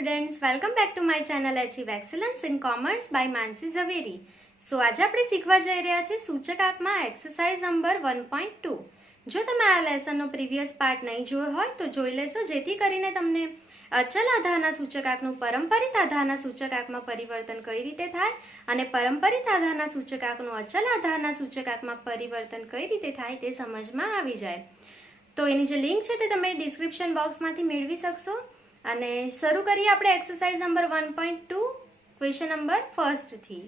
Students, welcome back to my channel achieve excellence in commerce by Mansi Zaveri. So આજે આપણે શીખવા જઈ રહ્યા છીએ સૂચકાંકમાં એક્સરસાઇઝ નંબર 1.2. જો તમે આ લેસનનો પ્રીવિયસ પાર્ટ નહીં જોયો હોય તો જોઈ લેશો, જેથી કરીને તમને અચલ આધારના સૂચકાંકનું પરંપરિત આધારના સૂચકાંકમાં પરિવર્તન કઈ રીતે થાય અને પરંપરિત આધારના સૂચકાંકનું અચલ આધારના સૂચકાંકમાં પરિવર્તન કઈ રીતે થાય તે સમજમાં આવી જાય. તો એની જે લિંક છે તે તમે ડિસ્ક્રિપ્શન બોક્સમાંથી મેળવી શકશો. અને શરૂ કરીએ આપણે exercise number 1.2 question number first થી.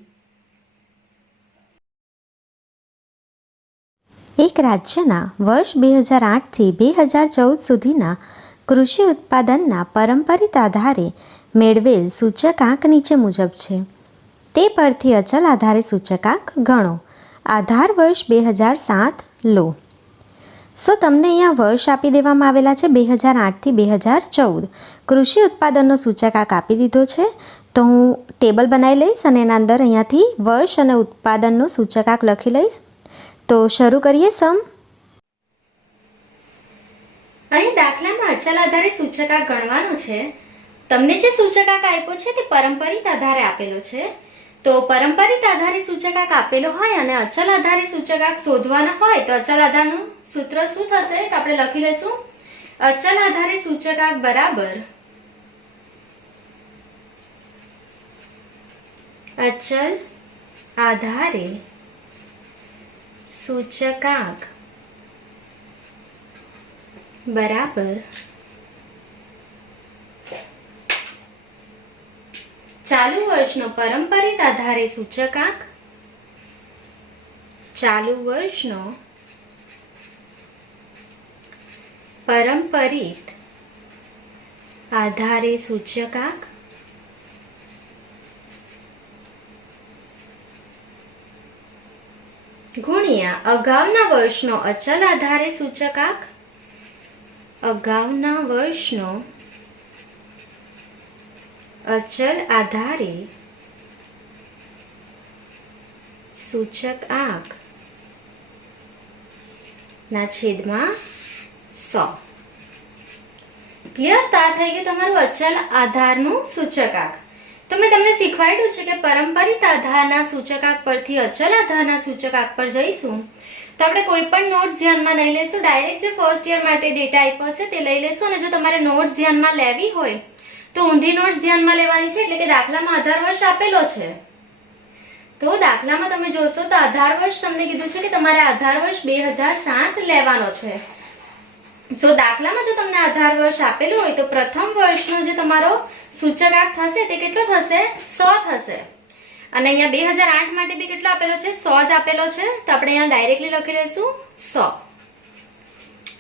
એક રાજ્યના વર્ષ 2008 થી 2014 સુધીના કૃષિ ઉત્પાદનના પરંપરિત આધારે મેળવેલ સૂચકાંક નીચે મુજબ છે. તે પરથી અચલ આધારે સૂચકાંક ગણો. આધાર વર્ષ 2007 લો. તમને અહીંયા વર્ષ આપી દેવામાં આવેલા છે 2008 થી 2014. કૃષિ ઉત્પાદનનો સૂચકાંક આપી દીધો છે, તો હું ટેબલ બનાવી લઈશ અને એના અંદર અહીંયાથી વર્ષ અને ઉત્પાદનનો સૂચકાંક લખી લઈશ. તો શરૂ કરીએ સમ. અહીં દાખલામાં અચલ આધારે સૂચકાંક ગણવાનું છે. તમને જે સૂચકાંક આપ્યો છે તે પરંપરિત આધારે આપેલો છે. તો પરંપરિત આધારે સૂચકાંક આપેલો હોય અને અચલ આધારે સૂચકાંક શોધવાનો હોય તો અચલ આધારનું સૂત્ર શું થશે તો આપણે લખી લઈશું, અચલ આધારે સૂચકાંક બરાબર અચલ આધારે સૂચકાંક બરાબર ચાલુ વર્ષનો પરંપરિત આધારે સૂચકાંક, ચાલુ વર્ષનો પરંપરિત આધારે સૂચકાંક ગુણ્યા અગાઉના વર્ષનો અચલ આધારે સૂચકાંક, અગાઉના વર્ષનો અચલ આધારે સૂચકાંક ના છેદમાં 100. ક્લિયર? તો આ થઈ ગયું તમારું અચલ આધારનું સૂચકાંક. તો મેં તમને શીખવાડ્યું છે કે પરંપરિત આધારના સૂચકાંક પરથી અચલ આધારના સૂચકાંક પર જઈશું તો આપણે કોઈ પણ નોટ્સ ધ્યાનમાં નહીં લેશું. ડાયરેક્ટ જે ફર્સ્ટ યર માટે ડેટા આપ્યો હશે તે લઈ લેશું. અને જો તમારે નોટ્સ ધ્યાનમાં લેવી હોય તો ઊંધી નોટ્સ ધ્યાનમાં લેવાની છે. એટલે કે દાખલામાં આધાર વર્ષ આપેલો છે, તો દાખલામાં તમે જોશો તો આધાર વર્ષ તમને કીધું છે કે તમારે આધાર વર્ષ 2007 લેવાનો છે. સો દાખલામાં જો તમને આધાર વર્ષ આપેલું હોય તો પ્રથમ વર્ષનો જે તમારો સૂચકાંક થશે તે કેટલો થશે? 100 થશે. અને અહીંયા 2008 માટે બી કેટલો આપેલો છે? 100 જ આપેલો છે. તો આપણે અહીંયા ડાયરેક્ટલી લખી લઈશું 100.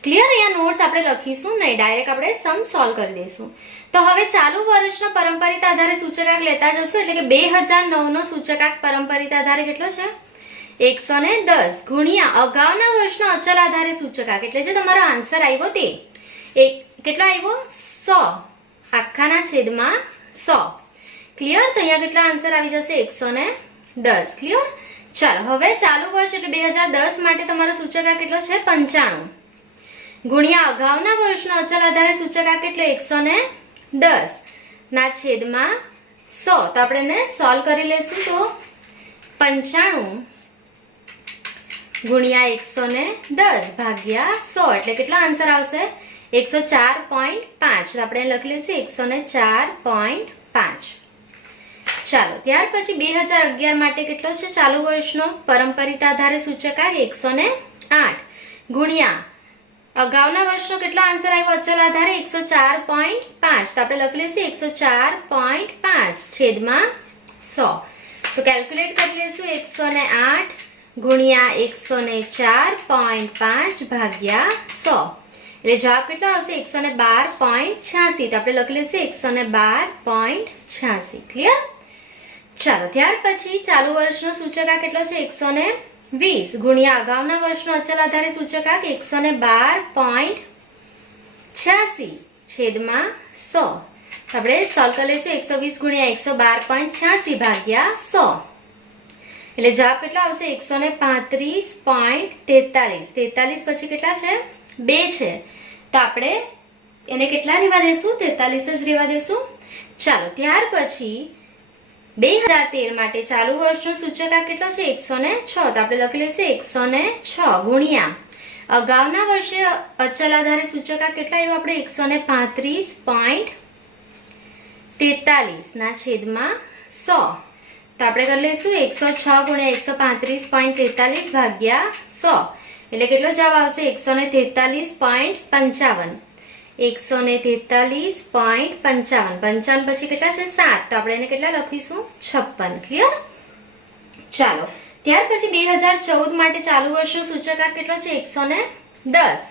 ક્લિયર? અહીંયા નોટ્સ આપણે લખીશું નહીં, ડાયરેક્ટ આપણે સમ સોલ્વ કરી દઈશું. તો હવે ચાલુ વર્ષનો પરંપરિત આધારે સૂચકાંક લેતા જશું. એટલે કે 2009 નો સૂચકાંક પરંપરિત આધારે કેટલો છે? 110 ગુણ્યા અગાઉના વર્ષનો અચલ આધારે સૂચકાંક, એટલે જે તમારો આન્સર આવ્યો તે કેટલો આવ્યો? 100 આખાના છેદમાં 100. ક્લિયર? તો અહીંયા કેટલા આન્સર આવી જશે? 110. ક્લિયર? ચાલો હવે ચાલુ વર્ષ એટલે 2010 માટે તમારો સૂચકાંક કેટલો છે? 95 ગુણ્યા અગાઉના વર્ષનો અચલ આધારે સૂચકાંક કેટલો? 110 ના છેદમાં 100. તો આપણે એને સોલ્વ કરી લઈશું. તો 95 ગુણ્યા 110 ભાગ્યા 100 એટલે કેટલો આન્સર આવશે? 104.5. તો આપણે લખી લઈશું 104.5. ચાલો ત્યાર પછી 2011 માટે કેટલો છે ચાલુ વર્ષનો પરંપરિત આધારે સૂચકાંક? 108 ગુણ્યા અગાઉના વર્ષનો કેટલો આન્સર આવ્યો અચલ આધારે? 104.5. તો આપણે લખી લઈશું 104.5 છેદમાં 100. તો કેલ્ક્યુલેટ કરી લઈશું 108 ગુણ્યા 104.5 ભાગ્યા 100 એટલે જવાબ કેટલો આવશે? 112.86. તો આપણે લખી લઈશું 112.86. ક્લિયર? ચાલો ત્યાર પછી ચાલુ વર્ષનો સૂચકાંક કેટલો છે? 120 ગુણ્યા અગાઉના વર્ષનો અચલ આધારે સૂચકાંક 112.86 છેદમાં 100. તો આપણે સોલ્વ કરી લઈશું 120 ગુણ્યા 112.86 ભાગ્યા 100 એટલે જવાબ કેટલો આવશે? 135.43. 43 પછી કેટલા છે? 2 છે. તો આપણે એને કેટલા રહેવા દેશું? 43 જ રહેવા દેશું. ચાલો ત્યાર પછી 2013 માટે ચાલુ વર્ષનો સૂચકાંક કેટલો છે 106. તો આપણે લખી લઈશું 106 ગુણ્યા અગાઉના વર્ષે અચલ આધારે સૂચકાંક કેટલો આવ્યો આપણે 135.43 ના છેદમાં 100. તો આપણે કરી લઈશું 106 ગુણ્યા 135.43 ભાગ્યા 100 એટલે કેટલો જવાબ આવશે 143.55. 143.55 55 પછી કેટલા છે 7. તો આપણે એને કેટલા લખીશું 56. ક્લિયર. ચાલો ત્યાર પછી 2014 માટે ચાલુ વર્ષનો સૂચકાંક કેટલો છે 110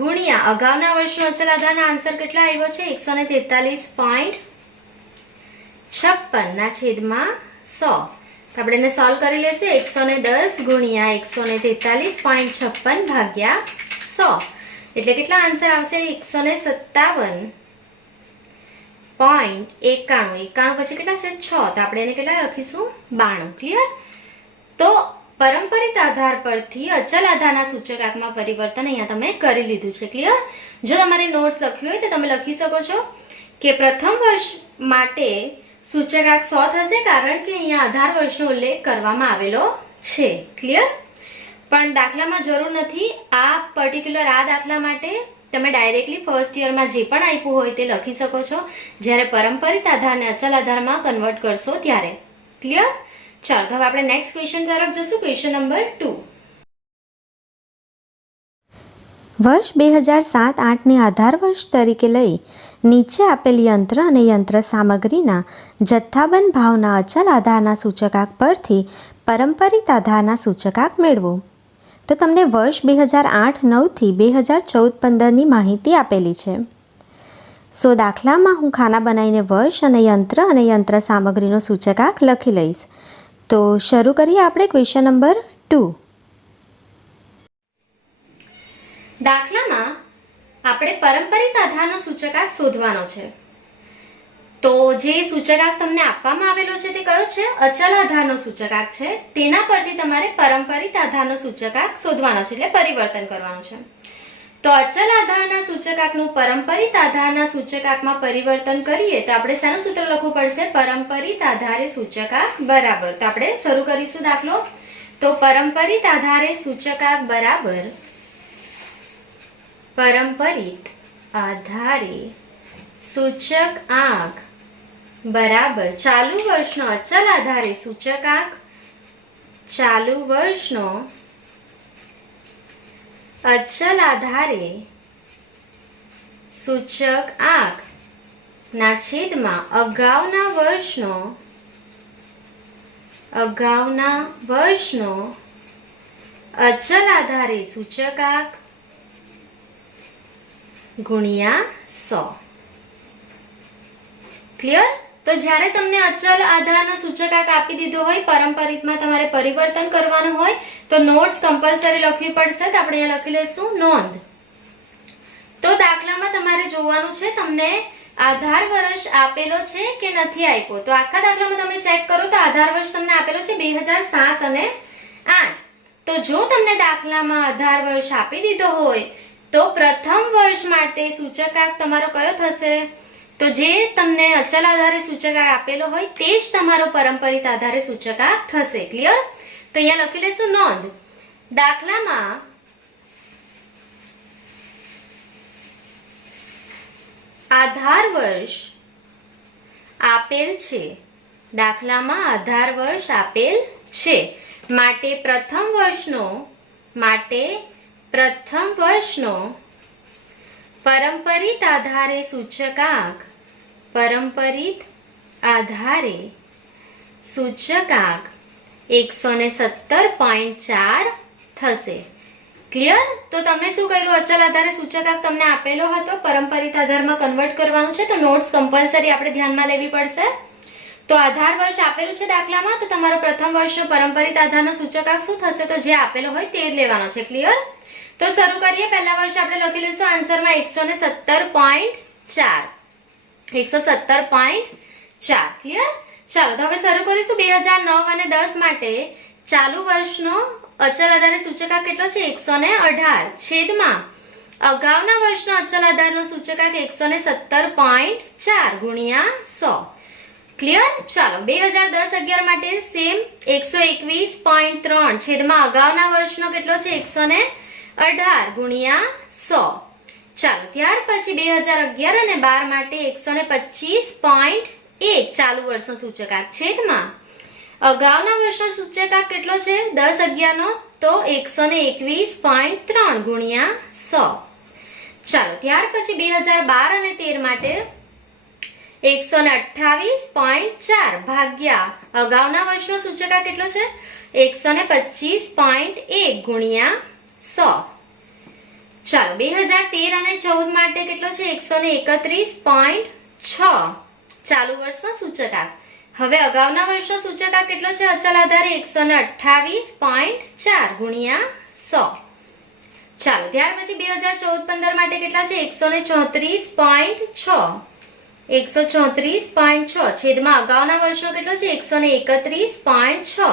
ગુણ્યા અગાઉના વર્ષનો અચલ આધારના આન્સર કેટલા આવ્યો છે 143.56 ના છેદમાં 100. તો આપણે એને સોલ્વ કરી લઈશું 110 ગુણ્યા 143.56 ભાગ્યા 100 એટલે કેટલા આન્સર આવશે 157.91 પછી કેટલા છે 6. તો આપણે એને કેટલા લખીશું 92. ક્લિયર. તો પરંપરિત આધાર પરથી અચલ આધારના સૂચકાંકમાં પરિવર્તન અહીંયા તમે કરી લીધું છે. ક્લિયર. જો તમારે નોટ્સ લખ્યું હોય તો તમે લખી શકો છો કે પ્રથમ વર્ષ માટે સૂચકાંક 100 થશે કારણ કે અહીંયા આધાર વર્ષનો ઉલ્લેખ કરવામાં આવેલો છે. ક્લિયર. પણ દાખલામાં જરૂર નથી. આ પર્ટિક્યુલર આ દાખલા માટે તમે ડાયરેક્ટલી ફર્સ્ટ યરમાં જે પણ આપ્યું હોય તે લખી શકો છો જ્યારે પરંપરિત આધારને અચલ આધારમાં કન્વર્ટ કરશો ત્યારે. ક્લિયર. ચાલો હવે આપણે નેક્સ્ટ ક્વેશ્ચન તરફ જશું. Question number 2. વર્ષ 2007-8ને આધાર વર્ષ તરીકે લઈ નીચે આપેલ યંત્ર અને યંત્ર સામગ્રીના જથ્થાબંધ ભાવના અચલ આધારના સૂચકાંક પરથી પરંપરિત આધારના સૂચકાંક મેળવો. તો તમને વર્ષ 2008-9થી 2014-15ની માહિતી આપેલી છે. સો દાખલામાં હું ખાના બનાવીને વર્ષ અને યંત્ર સામગ્રીનો સૂચકાંક લખી લઈશ. તો શરૂ કરીએ આપણે ક્વેશ્ચન નંબર 2. દાખલામાં આપણે પરંપરિત આધારનો સૂચકાંક શોધવાનો છે. તો જે સૂચકાંક તમને આપવામાં આવેલો છે તે કયો છે અચલ આધારનો સૂચકાંક છે. તેના પરથી તમારે પરંપરિત આધારનો સૂચકાંક શોધવાનો છે એટલે પરિવર્તન કરવાનું છે. તો અચલ આધારના સૂચકાંકનું પરંપરિત આધારના સૂચકાંકમાં પરિવર્તન કરીએ તો આપણે શાનું સૂત્ર લખવું પડશે પરંપરિત આધારે સૂચકાંક બરાબર. તો આપણે શરૂ કરીશું દાખલો. તો પરંપરિત આધારે સૂચકાંક બરાબર પરંપરિત આધારે સૂચકાંક બરાબર ચાલુ વર્ષનો અચલ આધારે સૂચકાંક ચાલુ વર્ષનો અચલ આધારે સૂચકાંક ના છેદમાં અગાઉના વર્ષનો અચલ આધારે સૂચકાંક ગુણ્યા 100. ક્લિયર. તો જ્યારે તમને અચલ આધારનો સૂચકાંક આપી દીધો હોય પરંપરિતમાં તમારે પરિવર્તન કરવાનું હોય તો નોટ્સ કમ્પલસરી લખવી પડશે. તો આપણે અહીંયા લખી લઈશું નોંધ. તો દાખલામાં તમારે જોવાનું છે તમને આધાર વર્ષ આપેલો છે કે નથી આપ્યો. તો આખા દાખલામાં તમે ચેક કરો તો આધાર વર્ષ તમને આપેલો છે 2007 અને 8. તો જો તમને દાખલામાં આધાર વર્ષ આપી દીધો હોય તો પ્રથમ વર્ષ માટે સૂચકાંક તમારો કયો થશે તો જે તમને અચલ આધારે સૂચકાંક આપેલો હોય તે જ તમારો પરંપરિત આધારે સૂચકાંક થશે. ક્લિયર. તો અહીંયા લખી લઈશું નોંધ. દાખલામાં આધાર વર્ષ આપેલ છે. દાખલામાં આધાર વર્ષ આપેલ છે માટે પ્રથમ વર્ષનો પરંપરિત આધારે સૂચકાંક 117.4 થશે. ક્લિયર. તો તમે શું કર્યું અચલ આધારે સૂચકાંક તમને આપેલો હતો પરંપરિત આધારમાં કન્વર્ટ કરવાનું છે તો નોટ્સ કમ્પલસરી આપણે ધ્યાનમાં લેવી પડશે. તો આધાર વર્ષ આપેલું છે દાખલામાં તો તમારો પ્રથમ વર્ષનો પરંપરિત આધારનો સૂચકાંક શું થશે તો જે આપેલો હોય તે જ લેવાનો છે. ક્લિયર. તો શરૂ કરીએ. પહેલા વર્ષે આપણે લખી લઈશું આન્સરમાં 117.4. 117.4. ક્લિયર. ચાલો તો હવે શરૂ કરીશું 2009 અને 10 માટે ચાલુ વર્ષનો અચલ આધારે સૂચકાંક કેટલો છે 118 છેદમાં અગાઉના વર્ષનો અચલ આધારનો સૂચકાંક 117.4 ગુણ્યા 100. ક્લિયર? ચાલો 2010-11 માટે સેમ 121.3 છેદમાં અગાઉના વર્ષનો કેટલો છે 118 ગુણ્યા 100. ચાલો ત્યાર પછી 2011 અને 12 માટે 125.1 ચાલુ વર્ષનો સૂચકાંક છેદમાં અગાઉના વર્ષનો સૂચકાંક કેટલો છે 10-11 નો તો 121.3 ગુણ્યા 100. ચાલો ત્યાર પછી 2012 અને 13 માટે 128.4 ભાગ્યા અગાઉના વર્ષનો સૂચકાંક કેટલો છે 125.1 ગુણ્યા 100. ચાલો 2013 અને 14 માટે કેટલો છે 131.6 ચાલુ વર્ષનો સૂચકાંક. હવે અગાઉના વર્ષનો સૂચકાંક કેટલો છે અચલ આધારે 128.4 ગુણ્યા 100. ચાલો ત્યાર પછી 2014-15 માટે કેટલા છે 134.6 છેદમાં અગાઉના વર્ષનો કેટલો છે 131.6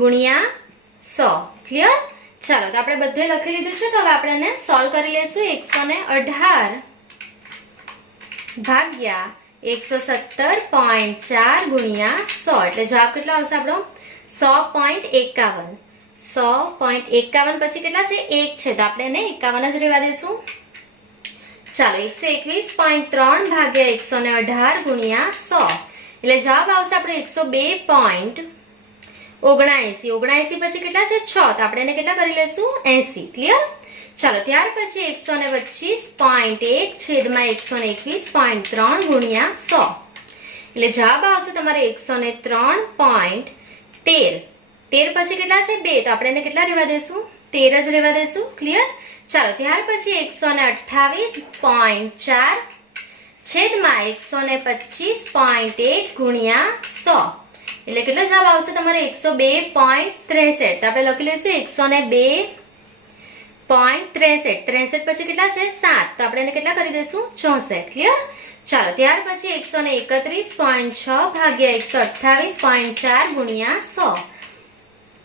ગુણ્યા 100. ક્લિયર? ચાલો તો આપણે બધે લખી લીધું છે. તો હવે આપણે એને સોલ્વ કરી લઈશું. 118 ભાગ્યા 117.4 ગુણ્યા 100 એટલે જવાબ કેટલો આવશે આપણો 100.51. 100.51 પછી કેટલા છે 1 છે તો આપણે એને 51 જ રહેવા દેશું. ચાલો 121.3 ભાગ્યા 118 ગુણ્યા 100 એટલે જવાબ આવશે આપણો 102.79. 79 પછી કેટલા છે 6 તો આપણે એને કેટલા કરી લેશું 80. ક્લિયર? ચાલો ત્યાર પછી 125.1 છેદમાં 121.3 ગુણ્યા 100 એટલે જવાબ આવશે તમારે 103.13. 13 પછી કેટલા છે 2 તો આપણે એને કેટલા રહેવા દેશું 13 જ રહેવા દેશું. ક્લિયર? ચાલો ત્યાર પછી 128.4 છેદમાં 125.1 ગુણ્યા 100 એટલે કેટલો જવાબ આવશે તમારે 102.63. તો આપણે લખી લઈશું 102.63. 63 પછી કેટલા છે 7 તો આપણે એને કેટલા કરી દઈશું 64. ક્લિયર? ચાલો ત્યાર પછી 131.6 ભાગ્યા 128.4 ગુણ્યા 100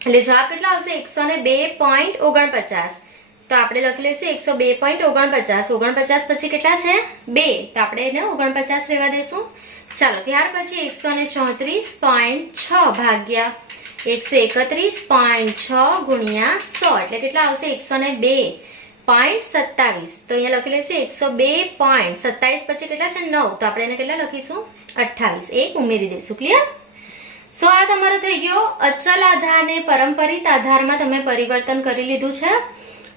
એટલે જવાબ કેટલો આવશે 102.49. તો આપણે લખી લઈશું 102.49. 49 પછી કેટલા છે 2 તો આપણે એને 49 રહેવા દઈશું. ચાલો ત્યાર પછી 134.6 ભાગ્યા 131.6 ગુણ્યા 100 એટલે કેટલા આવશે 102.27. તો અહીંયા લખી લઈશું 102.27 પછી કેટલા છે 9 તો આપણે એને કેટલા લખીશું 28. એક ઉમેરી દઈશું. ક્લિયર? સો આ તમારો થઈ ગયો અચલ આધારને પરંપરિત આધારમાં તમે પરિવર્તન કરી લીધું છે.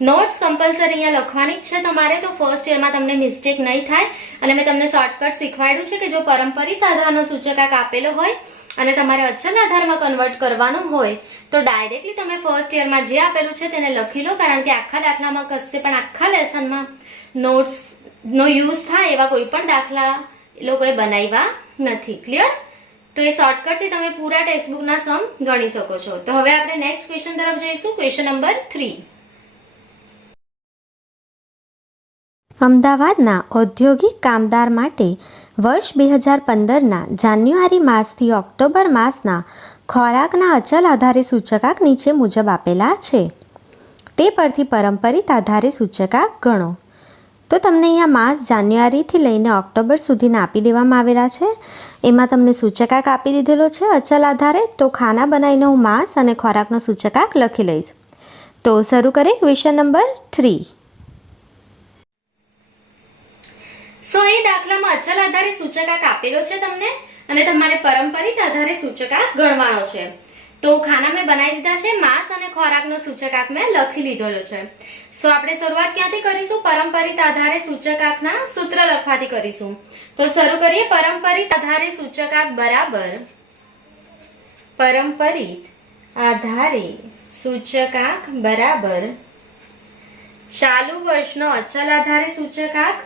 નોટ્સ કમ્પલસરી અહીંયા લખવાની જ છે તમારે. તો ફર્સ્ટ યરમાં તમને મિસ્ટેક નહીં થાય અને મેં તમને શોર્ટકટ શીખવાડ્યું છે કે જો પરંપરિત આધારનો સૂચકાંક આપેલો હોય અને તમારે અચલ આધારમાં કન્વર્ટ કરવાનું હોય તો ડાયરેક્ટલી તમે ફર્સ્ટ યરમાં જે આપેલું છે તેને લખી લો. કારણ કે આખા દાખલામાં કશે પણ આખા લેસનમાં નોટ્સનો યુઝ થાય એવા કોઈ પણ દાખલા એ લોકોએ બનાવ્યા નથી. ક્લિયર? તો એ શોર્ટકટથી તમે પૂરા ટેક્સ્ટબુકના સમ ગણી શકો છો. તો હવે આપણે નેક્સ્ટ ક્વેશ્ચન તરફ જઈશું. Question number 3. અમદાવાદના ઔદ્યોગિક કામદાર માટે વર્ષ 2015ના જાન્યુઆરી માસથી ઓક્ટોબર માસના ખોરાકના અચલ આધારે સૂચકાંક નીચે મુજબ આપેલા છે. તે પરથી પરંપરિત આધારે સૂચકાંક ગણો. તો તમને અહીંયા માસ જાન્યુઆરીથી લઈને ઓક્ટોબર સુધીના આપી દેવામાં આવેલા છે. એમાં તમને સૂચકાંક આપી દીધેલો છે અચલ આધારે. તો ખાના બનાવીને હું માસ અને ખોરાકનો સૂચકાંક લખી લઈશ. તો શરૂ કરીએ ક્વેશ્ચન નંબર 3. સો અહીં દાખલામાં અચલ આધારે સૂચકાંક આપેલો છે તમને અને તમારે પરંપરિત આધારે સૂચકાંક ગણવાનો છે. તો ખાના મેં બનાવી દીધા છે. માસ અને ખોરાકનો સૂચકાંક મેં લખી લીધેલો છે. સો આપણે શરૂઆત ક્યાંથી કરીશું? પરંપરિત આધારે સૂચકાંકના સૂત્ર લખવાથી કરીશું. તો શરૂ કરીએ. પરંપરિત આધારે સૂચકાંક બરાબર પરંપરિત આધારે સૂચકાંક બરાબર ચાલુ વર્ષનો અચલ આધારે સૂચકાંક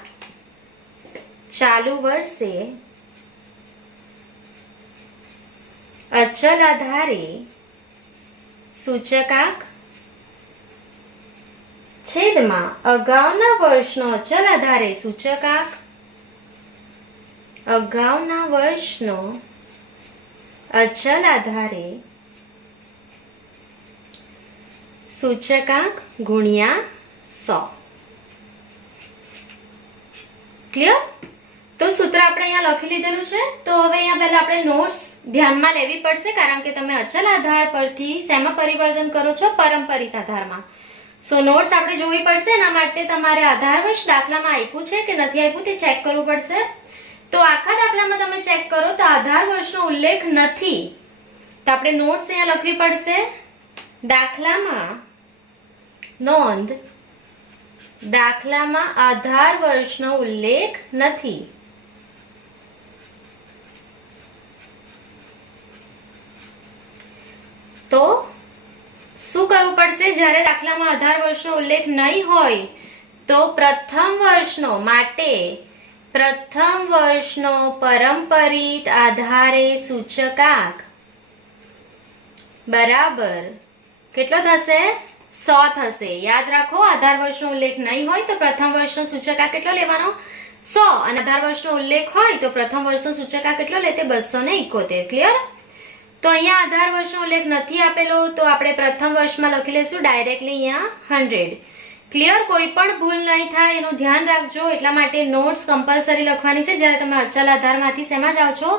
ચાલુ વર્ષે અચલ આધારે સૂચકાંક છેદમાં અગાઉના વર્ષનો અચલ આધારે સૂચકાંક અગાઉના વર્ષનો અચલ આધારે સૂચકાંક ગુણ્યા 100. ક્લિયર? તો સૂત્ર આપણે અહીંયા લખી લીધેલું છે. તો હવે અહીંયા પહેલા આપણે નોટ્સ ધ્યાનમાં લેવી પડશે, કારણ કે તમે અચલ આધાર પરથી શેમાં પરિવર્તન કરો છો? પરંપરિત આધારમાં. સો નોટ્સ આપણે જોવી પડશે. એના માટે તમારે આધારવશ દાખલામાં આપ્યું છે કે નથી આપ્યું તે ચેક કરવું પડશે. તો આખા દાખલામાં તમે ચેક કરો તો આધાર વર્ષનો ઉલ્લેખ નથી, તો આપણે નોટ્સ અહીંયા લખવી પડશે. દાખલામાં નોંધ, દાખલામાં આધાર વર્ષનો ઉલ્લેખ નથી. તો શું કરવું પડશે? જ્યારે દાખલામાં આધાર વર્ષનો ઉલ્લેખ નહીં હોય તો પ્રથમ વર્ષનો, માટે પ્રથમ વર્ષનો પરંપરિત આધારે સૂચકાંક બરાબર કેટલો થશે? 100 થશે. યાદ રાખો, આધાર વર્ષનો ઉલ્લેખ નહીં હોય તો પ્રથમ વર્ષનો સૂચકાંક કેટલો લેવાનો? 100. અને આધાર વર્ષનો ઉલ્લેખ હોય તો પ્રથમ વર્ષનો સૂચકાંક કેટલો લે? તે 271. ક્લિયર? તો અહીંયા આધાર વર્ષનો ઉલ્લેખ નથી આપેલો, તો આપણે પ્રથમ વર્ષમાં લખી લઈશું ડાયરેક્ટલી અહીંયા 100. ક્લિયર? કોઈ પણ ભૂલ નહીં થાય એનું ધ્યાન રાખજો. એટલા માટે નોટ્સ કમ્પલસરી લખવાની છે જ્યારે તમે અચલ આધારમાંથી શેમાં જાઓ છો?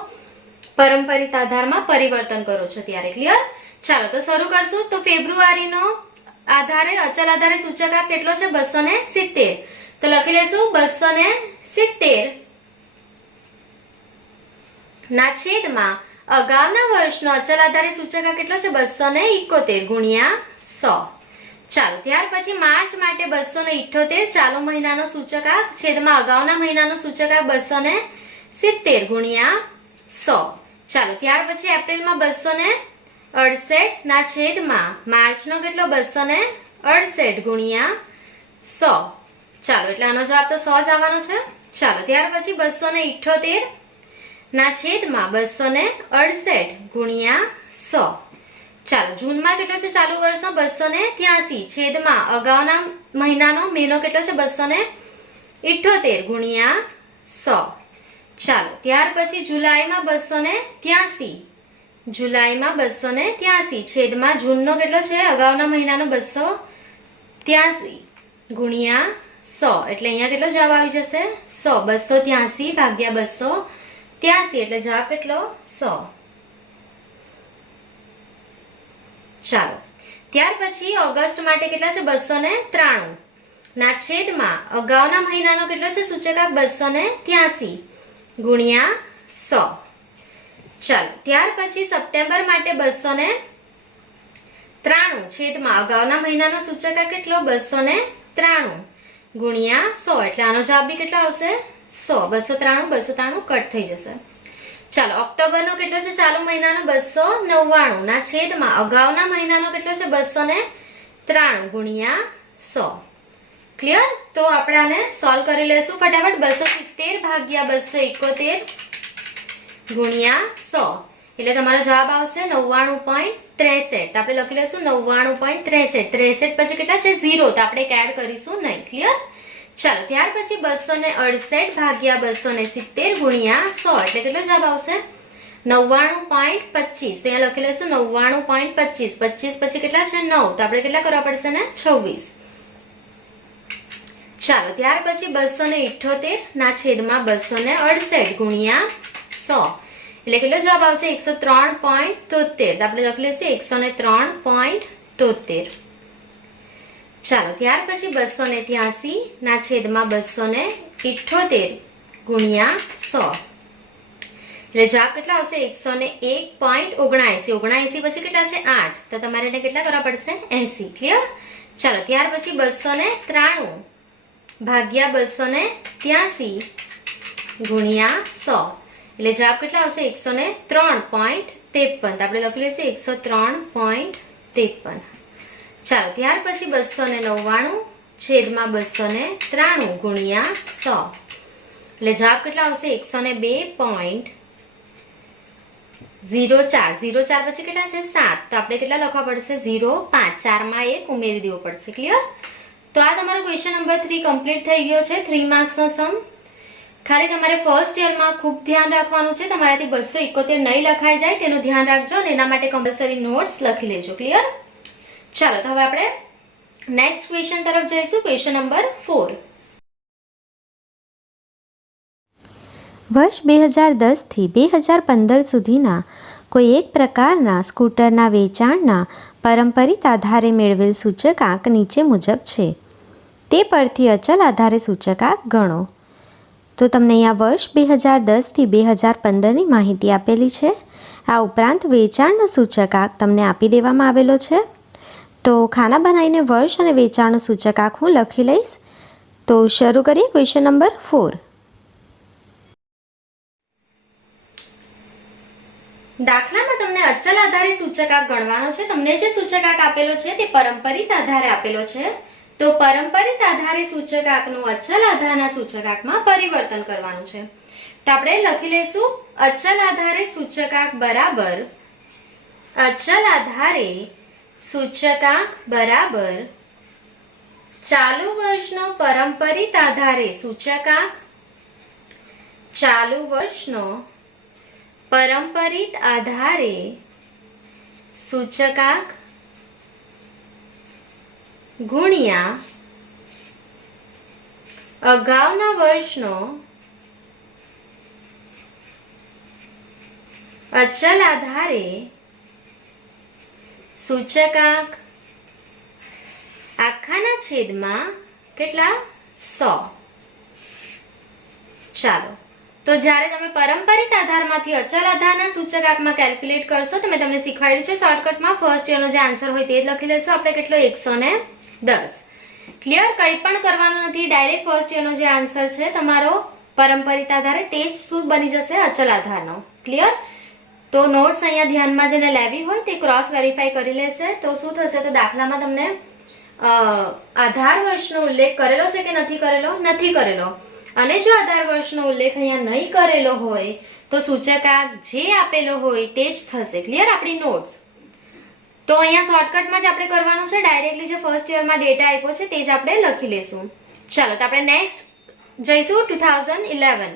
પરંપરિત આધારમાં પરિવર્તન કરો છો ત્યારે. ક્લિયર? ચાલો તો શરૂ કરશું. તો ફેબ્રુઆરીનો આધારે અચલ આધારે સૂચકાંક કેટલો છે? 270. તો લખી લઈશું 270 ના છેદમાં અગાઉના વર્ષનો અચલ આધારે સૂચકાંક કેટલો છે? 271 ગુણ્યા 100. ચાલો ત્યાર પછી માર્ચ માટે 278 ચાલુ મહિનાનો સૂચકાંક છેદમાં અગાઉના મહિનાનો સૂચકાંક 270 ગુણ્યા 100. ચાલો ત્યાર પછી એપ્રિલમાં 268 ના છેદમાં માર્ચનો કેટલો? 268 ગુણ્યા 100. ચાલો એટલે આનો જવાબ તો 100 જ આવવાનો છે. ચાલો ત્યાર પછી 278 ના છેદમાં 268 ગુણ્યા 100. ચાલો જૂનમાં કેટલો છે ચાલુ વર્ષનો? 283 છેદમાં અગાઉના મહિનાનો મેનો કેટલો છે? 278 ગુણ્યા 100. ચાલો ત્યાર પછી જુલાઈમાં 283, જુલાઈમાં 283 છેદમાં જૂનનો કેટલો છે? અગાઉના મહિનાનો 283 ગુણ્યા 100. એટલે અહીંયા કેટલો જવાબ આવી જશે? 100. 283 ભાગ્યા 283 એટલે જવાબ કેટલો? 100. ચાલો ત્યાર પછી ઓગસ્ટ માટે કેટલા છે? 293 ના છેદમાં અગાઉના મહિનાનો કેટલો છે સૂચકાંક? 283 ગુણ્યા 100. ચાલો ત્યાર પછી સપ્ટેમ્બર માટે 293 છેદમાં અગાઉના મહિનાનો સૂચકાંક કેટલો? 293 ગુણ્યા 100. એટલે આનો જવાબ બી કેટલો આવશે? 100. 293 કટ થઈ જશે. ચાલો ઓક્ટોબરનો કેટલો છે ચાલુ મહિનાનો? 299 ના છેદમાં અગાઉના મહિનાનો કેટલો છે? 293 ગુણ્યા 100. ક્લિયર? તો આપણે આને સોલ્વ કરી લેશું ફટાફટ. 270 ભાગ્યા 271 ગુણ્યા 100 એટલે તમારો જવાબ આવશે 99.63. આપણે લખી લેશું 99.63. 63 પછી કેટલા છે? 0. તો આપણે એડ કરીશું નહીં. ક્લિયર? ચાલો ત્યાર પછી 268 ભાગ્યા 270 ગુણ્યા 100 એટલે કેટલો જવાબ આવશે? 99.25. તો અહીંયા લખી લેશું 99.25. 25 પછી કેટલા છે? 9. તો આપણે કેટલા કરવા પડશે ને? 26. ચાલો ત્યાર પછી 278 ના છેદમાં 268 ગુણ્યા 100 એટલે કેટલો જવાબ આવશે? 103.73. તો આપણે લખી લઈશું 103.73. ચાલો ત્યાર પછી 283 ના છેદમાં 278 ગુણ્યા 100 એટલે જવાબ કેટલા આવશે? 101.79. 79 પછી કેટલા છે? 8. તો તમારે એને કેટલા કરવા પડશે? 80. ક્લિયર? ચાલો ત્યાર પછી 293 ભાગ્યા 283 ગુણ્યા 100 એટલે જવાબ કેટલા આવશે? 103.53. તો આપણે લખી લઈશું 103.53. ચાલો ત્યાર પછી 299 છેદમાં 293 ગુણ્યા 100 એટલે જવાબ કેટલા આવશે? 102.04. 04 પછી કેટલા છે? 7. તો આપણે કેટલા લખવા પડશે? 05. 4 માં 1 ઉમેરી દેવો પડશે. ક્લિયર? તો આ તમારો ક્વેશ્ચન નંબર 3 કમ્પ્લીટ થઈ ગયો છે. 3 માર્ક્સનો સમ. ખાલી તમારે ફર્સ્ટ યરમાં ખૂબ ધ્યાન રાખવાનું છે. તમારાથી 271 નહીં લખાઈ જાય તેનું ધ્યાન રાખજો અને એના માટે કમ્પલસરી નોટ્સ લખી લેજો. ક્લિયર? ચાલો તો હવે આપણે નેક્સ્ટ ક્વેશ્ચન તરફ જઈશું. Question number 4. વર્ષ 2010થી 2015 સુધીના કોઈ એક પ્રકારના સ્કૂટરના વેચાણના પરંપરિત આધારે મેળવેલ સૂચકાંક નીચે મુજબ છે. તે પરથી અચલ આધારે સૂચકાંક ગણો. તો તમને અહીંયા વર્ષ 2010થી 2015ની માહિતી આપેલી છે. આ ઉપરાંત વેચાણનો સૂચકાંક તમને આપી દેવામાં આવેલો છે. તો ખાના બનાવીને વર્ષ અને વેચાણનો સૂચકાંક હું લખી લઈશ. તો શરૂ કરીએ ક્વેશ્ચન નંબર 4. દાખલામાં તમને અચલ આધારે સૂચકાંક ગણવાનો છે. તમને જે સૂચકાંક આપેલો છે તે પરંપરિત આધારે આપેલો છે. તો પરંપરિત આધારે સૂચકાંકનું અચલ આધારના સૂચકાંકમાં પરિવર્તન કરવાનું છે. તો આપણે લખી લઈશું અચલ આધારે સૂચકાંક બરાબર અચલ આધારે સૂચકાંક બરાબર ચાલુ વર્ષનો પરંપરિત આધારે સૂચકાંક ચાલુ વર્ષનો પરંપરિત આધારે સૂચકાંક ગુણ્યા અગાઉના વર્ષનો અચલ આધારે સૂચકાંક આખાના છેદમાં કેટલા 100. ચાલો, તો જ્યારે તમે પરંપરિત આધારમાંથી અચલ આધારના સૂચકાંકમાં કેલ્ક્યુલેટ કરશો તો મેં તમને શીખવાડ્યું છે શોર્ટકટમાં ફર્સ્ટ યરનો જે આન્સર હોય તે જ લખી લેશું આપણે. કેટલો 110. ક્લિયર? કંઈ પણ કરવાનું નથી, ડાયરેક્ટ ફર્સ્ટ યરનો જે આન્સર છે તમારો પરંપરિત આધારે તે જ શું બની જશે અચલ આધારનો. ક્લિયર? તો નોટ્સ અહીંયા ધ્યાનમાં જેને લેવી હોય તે ક્રોસ વેરીફાઈ કરી લેશે. તો શું થશે, તો દાખલામાં તમને આધાર વર્ષનો ઉલ્લેખ કરેલો છે કે નથી કરેલો? નથી કરેલો. અને જો આધાર વર્ષનો ઉલ્લેખ અહીંયા નહીં કરેલો હોય તો સૂચકાંક જે આપેલો હોય તે જ થશે. ક્લિયર? આપણી નોટ્સ તો અહીંયા શોર્ટકટમાં જ આપણે કરવાનું છે. ડાયરેક્ટલી જે ફર્સ્ટ યરમાં ડેટા આપ્યો છે તે જ આપણે લખી લેશું. ચાલો, તો આપણે નેક્સ્ટ જઈશું 2011.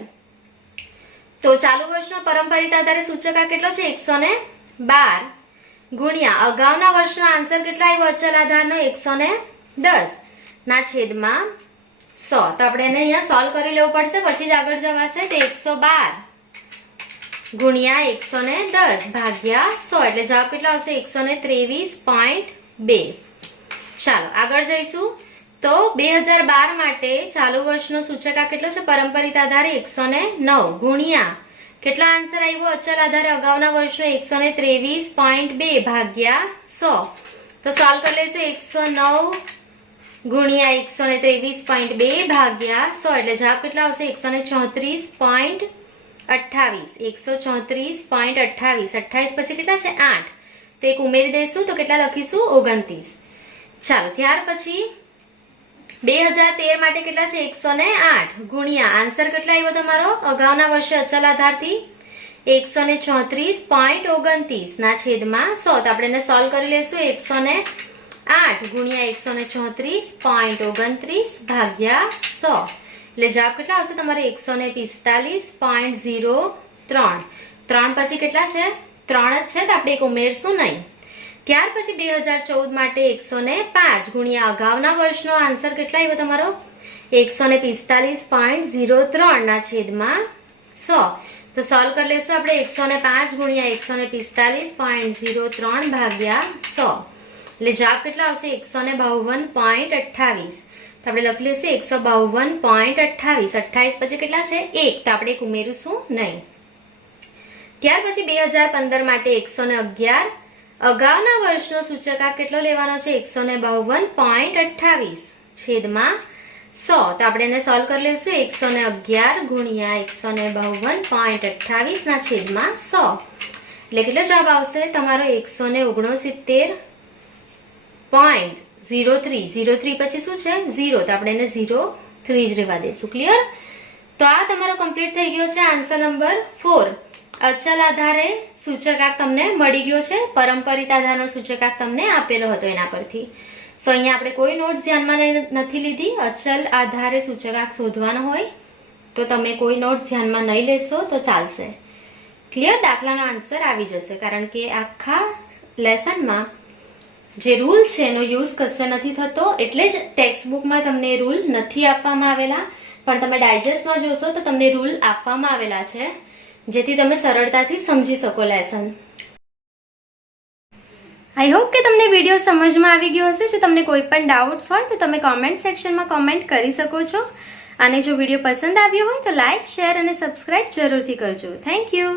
તો ચાલુ વર્ષનો પરંપરિત આધારે સૂચકાંક કેટલો છે 112 ગુણ્યા અગાઉના વર્ષનો આન્સર કેટલો આવ્યો અચલ આધારનો 110 ના છેદમાં 100. તો આપણે એને અહીંયા સોલ્વ કરી લેવું પડશે, પછી જ આગળ જવાશે. તો 112 ગુણ્યા 110 ભાગ્યા 100 એટલે જવાબ કેટલો આવશે 123.2. ચાલો આગળ જઈશું. તો 2012 માટે ચાલુ વર્ષનો સૂચકાંક કેટલો છે પરંપરિત આધારે 109 ગુણ્યા કેટલો આન્સર આવ્યો અચલ આધારે અગાઉના વર્ષનો 123.2 ભાગ્યા 100. તો સોલ્વ કરી લઈશું 109 ગુણ્યા 123.2 ભાગ્યા 100 એટલે જવાબ કેટલો આવશે 134.28. 134.28. 28 પછી કેટલા છે 8. તો એક ઉમેરી દઈશું તો કેટલા લખીશું 29. ચાલો, ત્યાર પછી 2013 માટે કેટલા છે 108 ગુણ્યા આન્સર કેટલા આવ્યો તમારો અગાઉના વર્ષે અચલ આધારથી 134.29 ના છેદમાં 100. તો આપણે એને સોલ્વ કરી લેશું 108 ગુણ્યા 134.29 ભાગ્યા 100 એટલે જવાબ કેટલા આવશે તમારે 145.03. 3 પછી કેટલા છે 3 જ છે તો આપણે એક ઉમેરશું નહીં. ત્યાર પછી 2014 માટે 105 ગુણ્યા અગાઉના વર્ષનો આન્સર કેટલા આવ્યો તમારો 145.03 ના છેદમાં 100. તો સોલ્વ કરી લેશું આપણે 105 ગુણ્યા 145.03 ભાગ્યા 100 એટલે જવાબ કેટલો આવશે 152.28. તો આપણે લખી લઈશું 152.28. 28 પછી કેટલા છે 1 તો આપણે એક ઉમેરીશું નહીં. ત્યાર પછી 2015 માટે 111 અગાઉના વર્ષનો સૂચકાંક કેટલો લેવાનો છે 152.28 છેદમાં 100. તો આપણે એને સોલ્વ કરી લઈશું 111 ગુણ્યા 152.28 ના છેદમાં 100 એટલે કેટલો જવાબ આવશે તમારો 169.03. 03 પછી શું છે 0 તો આપણે એને 03 જ રહેવા દઈશું. ક્લિયર? તો આ તમારો કમ્પ્લીટ થઈ ગયો છે આન્સર નંબર 4. અચલ આધારે સૂચકાંક તમને મળી ગયો છે, પરંપરિત આધારનો સૂચકાંક તમને આપેલો હતો એના પરથી. સો અહીંયા આપણે કોઈ નોટ્સ ધ્યાનમાં નથી લીધી. અચલ આધારે સૂચકાંક શોધવાનો હોય તો તમે કોઈ નોટ્સ ધ્યાનમાં નહીં લેશો તો ચાલશે. ક્લિયર? દાખલાનો આન્સર આવી જશે કારણ કે આખા લેસનમાં જે રૂલ છે એનો યુઝ કશે નથી થતો, એટલે જ ટેક્સ્ટ બુકમાં તમને રૂલ નથી આપવામાં આવેલા. પણ તમે ડાયજેસ્ટમાં જોશો તો તમને રૂલ આપવામાં આવેલા છે, જેથી તમે સરળતાથી સમજી શકો લેસન. આઈ હોપ કે તમને વિડીયો સમજમાં આવી ગયો હશે. જો તમને કોઈ પણ ડાઉટ્સ હોય તો તમે કોમેન્ટ સેક્શનમાં કોમેન્ટ કરી શકો છો. અને જો વિડીયો પસંદ આવ્યો હોય તો લાઇક, શેર અને સબસ્ક્રાઇબ જરૂરથી કરજો. Thank you.